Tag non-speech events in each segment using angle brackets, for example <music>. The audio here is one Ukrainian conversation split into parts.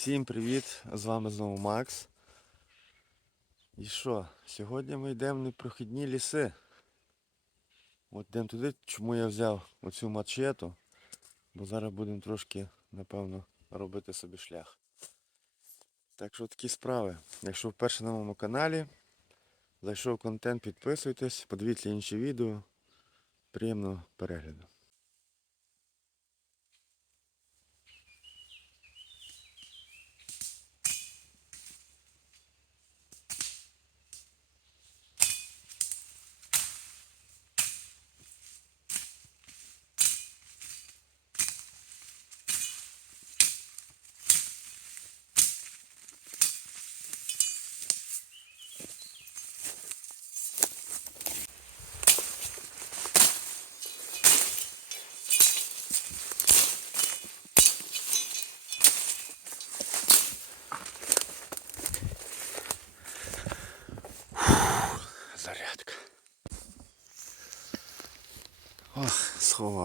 Всім привіт! З вами знову Макс. І що? Сьогодні ми йдемо в непрохідні ліси. От йдемо туди, чому я взяв оцю мачету, бо зараз будемо трошки, напевно, робити собі шлях. Так що такі справи. Якщо вперше на моєму каналі, зайшов контент, підписуйтесь, подивіться інші відео. Приємного перегляду.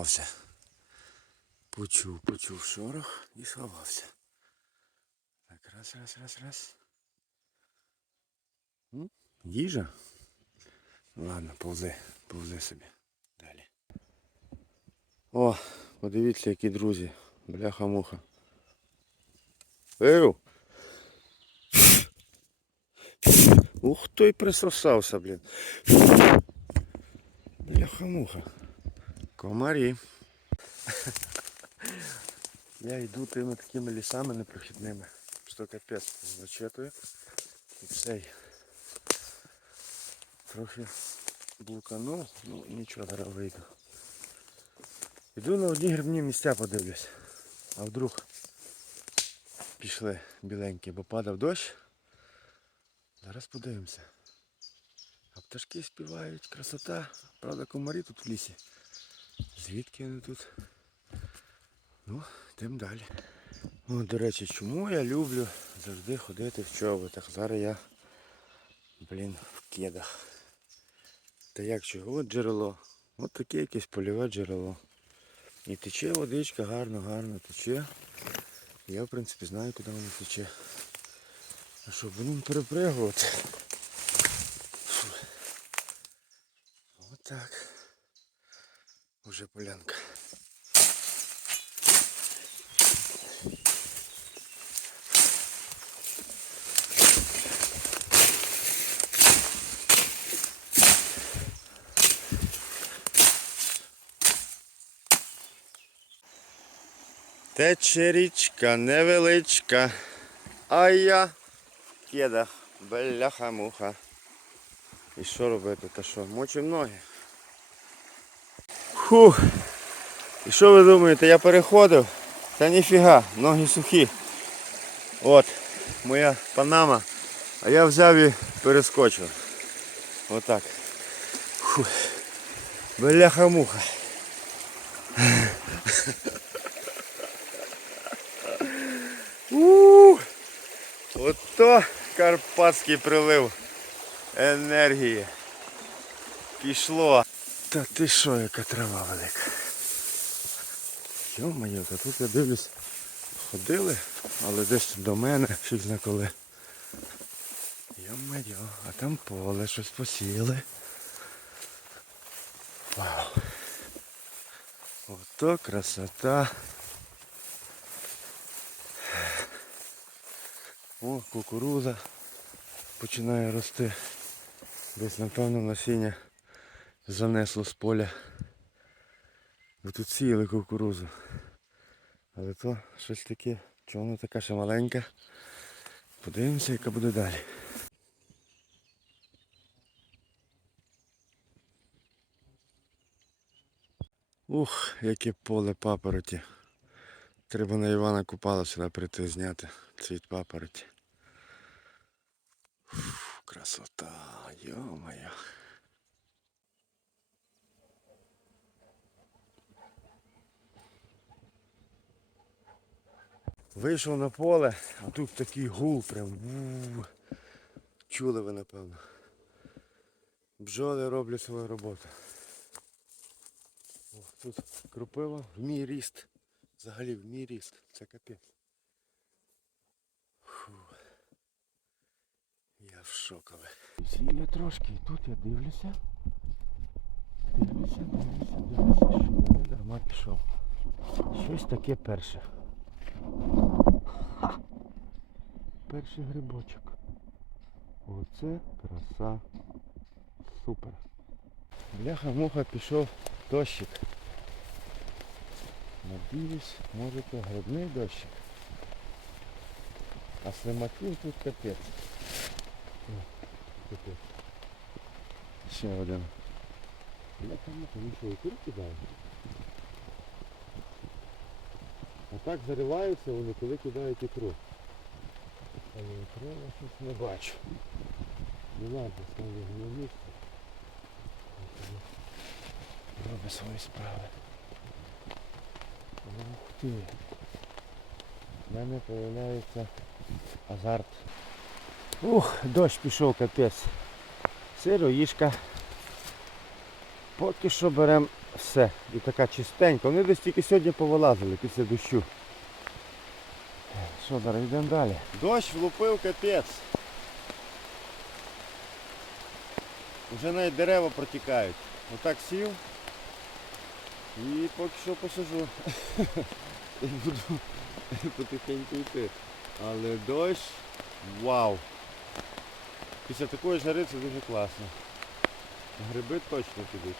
Сховався. Почув, почув шорох і сховався. Так, раз, раз, раз, раз. М? Їжа? Ладно, повзи, повзи собі. Далі. О, подивіться, які друзі. Бляха-муха. Ей! Ух той присосався, блін. Бляха-муха. Комарі. <laughs> Я йду тими такими лісами непрохідними. Що капець зачетую. І все. Трохи блуканув, ну нічого, зараз вийду. Йду на одні грибні місця подивлюсь. А вдруг пішли біленькі, бо падав дощ. Зараз подивимося. А пташки співають, красота. Правда, комарі тут в лісі. Звідки вони тут? Ну, йдемо далі. О, до речі, чому я люблю завжди ходити в чоботах? Зараз я, блін, в кедах. Та як чого? От джерело. От таке якесь польове джерело. І тече водичка, гарно, гарно тече. Я в принципі знаю, куди воно тече. А щоб будемо перепригувати. Отак. Уже полянка. Тече річка невеличка, а я кедах, бляха-муха. І що робити? Та що? Мочим ноги. Фух. І що ви думаєте, я переходив? Та ніфіга, ноги сухі. От, моя панама. А я взяв і перескочив. Отак. Фух. Бляха-муха. Ух! Ото карпатський прилив енергії. Пішло. Та ти що, яка трава велика. Йо-моє, та тут я дивлюсь, ходили, але десь до мене, фіг зна коли. Йо-моє, а там поле щось посіяли. Вау. Ото красота. О, кукуруза починає рости. Десь напевно насіння занесло з поля. Бо тут сіяли кукурузу. Але то щось таке, чого вона така ще маленька. Подивимося, яка буде далі. Ух, яке поле папороті. Треба на Івана Купала сюди прийти зняти цвіт папороті. Фу, красота, йо-моє. Вийшов на поле, а тут такий гул прям. Чули ви, напевно. Бджоли роблять свою роботу. О, тут крупива в мій ріст. Взагалі в мій ріст. Це капець. в шокове. Сіля трошки, і тут я дивлюся. Дивлюся, дивлюся, дивлюся, що я не дарма пішов. Щось таке перше. Перший грибочок. Оце краса. Супер. Бляха-муха пішов дощик. Надіюсь, може то грибний дощик. А слимаків тут капець. Ще один. Бляха-муха, ну що, укур кидають? А так зариваються вони, коли кидають ікру. Ікру я щось не бачу. Ну ладно, його на місце. Робить свої справи. Ух ти. В мене з'являється азарт. Ух, дощ пішов капець. Сироїшка. Поки що беремо все. І така чистенька. Вони десь тільки сьогодні повилазили після дощу. Що, зараз йдемо далі. Дощ влупив капець. Вже навіть дерева протікають. Отак сів. І поки що посижу. <laughs> І буду потихеньку йти. Але дощ, вау! Після такої жари це дуже класно. Гриби точно підуть.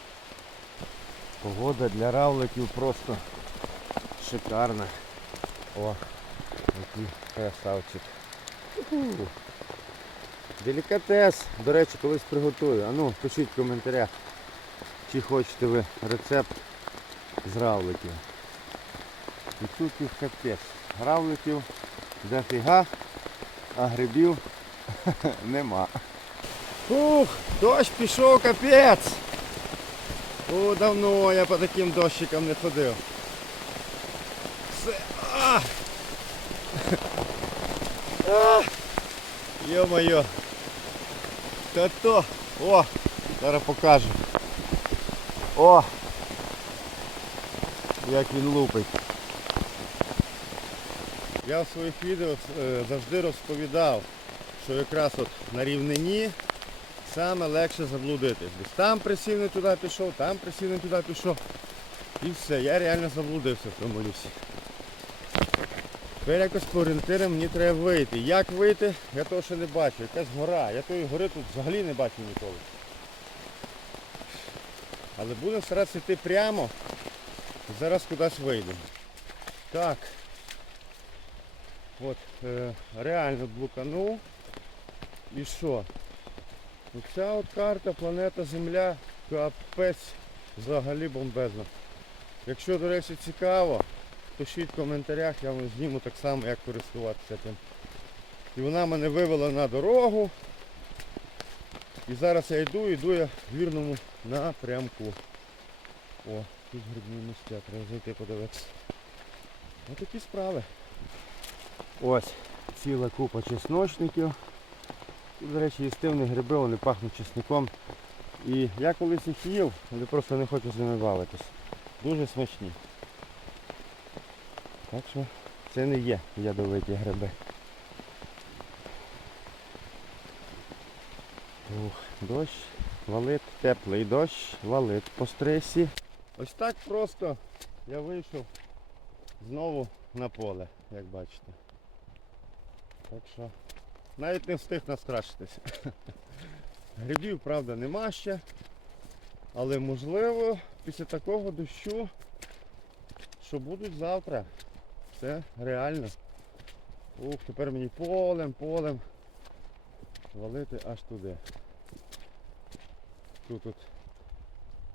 Погода для равликів просто шикарна. О, який красавчик. Делікатес. До речі, колись приготую. А ну, пишіть в коментарях, чи хочете ви рецепт з равликів. І тут їх капець. Равликів дофіга, а грибів <laughs> нема. Ух, дощ пішов капець. О, давно я по таким дощикам не ходив. Все. А! А! Йо-моє. Та то. О, зараз покажу. О! Як він лупить. Я в своїх відео е, завжди розповідав, що якраз от на рівнині саме легше заблудитись. Десь там присів не туди пішов, там присів не туди пішов. І все, я реально заблудився в тому лісі. Тепер якось по орієнтирам мені треба вийти. Як вийти, я того ще не бачу. Якась гора. Я тої гори тут взагалі не бачив ніколи. Але будемо старатися йти прямо. Зараз кудись вийдемо. Так. От, е, реально блуканув. І що? Оця от карта, планета Земля, капець взагалі бомбезна. Якщо, до речі, цікаво, пишіть в коментарях, я вам зніму так само, як користуватися тим. І вона мене вивела на дорогу. І зараз я йду, йду я в вірному напрямку. О, тут грибні місця, треба зайти подивитися. Ось такі справи. Ось ціла купа чесночників. Тут, до речі, їстивні гриби, вони пахнуть чесником. І я колись їх їв, але просто не хочу з ними бавитись. Дуже смачні. Так що це не є ядовиті гриби. Ух, дощ валить, теплий дощ, валить по стресі. Ось так просто я вийшов знову на поле, як бачите. Так що навіть не встиг настрашитися. <laughs> Грибів, правда, нема ще. Але можливо після такого дощу, що будуть завтра. Це реально. Ух, тепер мені полем, полем валити аж туди. Тут от,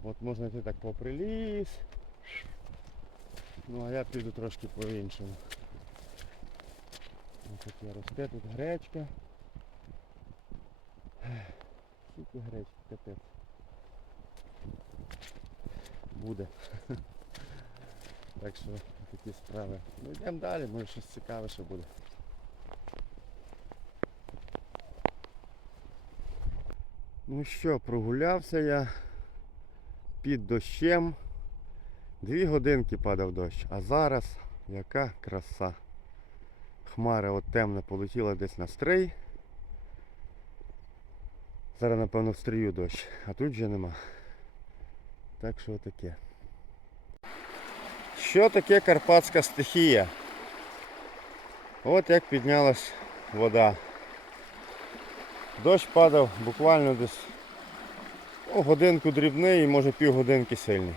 от можна йти так попри ліс. Ну а я піду трошки по-іншому. Ось таке росте тут гречка. Скільки гречки, капець. Буде. <laughs> Так що такі справи. Ну йдемо далі, може щось цікавіше буде. Ну що, прогулявся я під дощем. Дві годинки падав дощ, а зараз яка краса. Хмара от темна полетіла десь на стрий. Зараз, напевно, в стрію дощ, а тут вже нема. Так що таке. Що таке карпатська стихія? От як піднялась вода. Дощ падав буквально десь ну, годинку дрібний і може півгодинки сильний.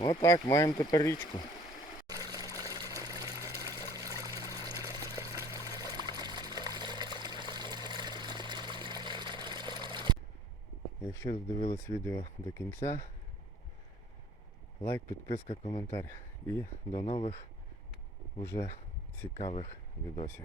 Отак маємо тепер річку. Якщо додивились відео до кінця, лайк, підписка, коментар. І до нових уже цікавих відосів.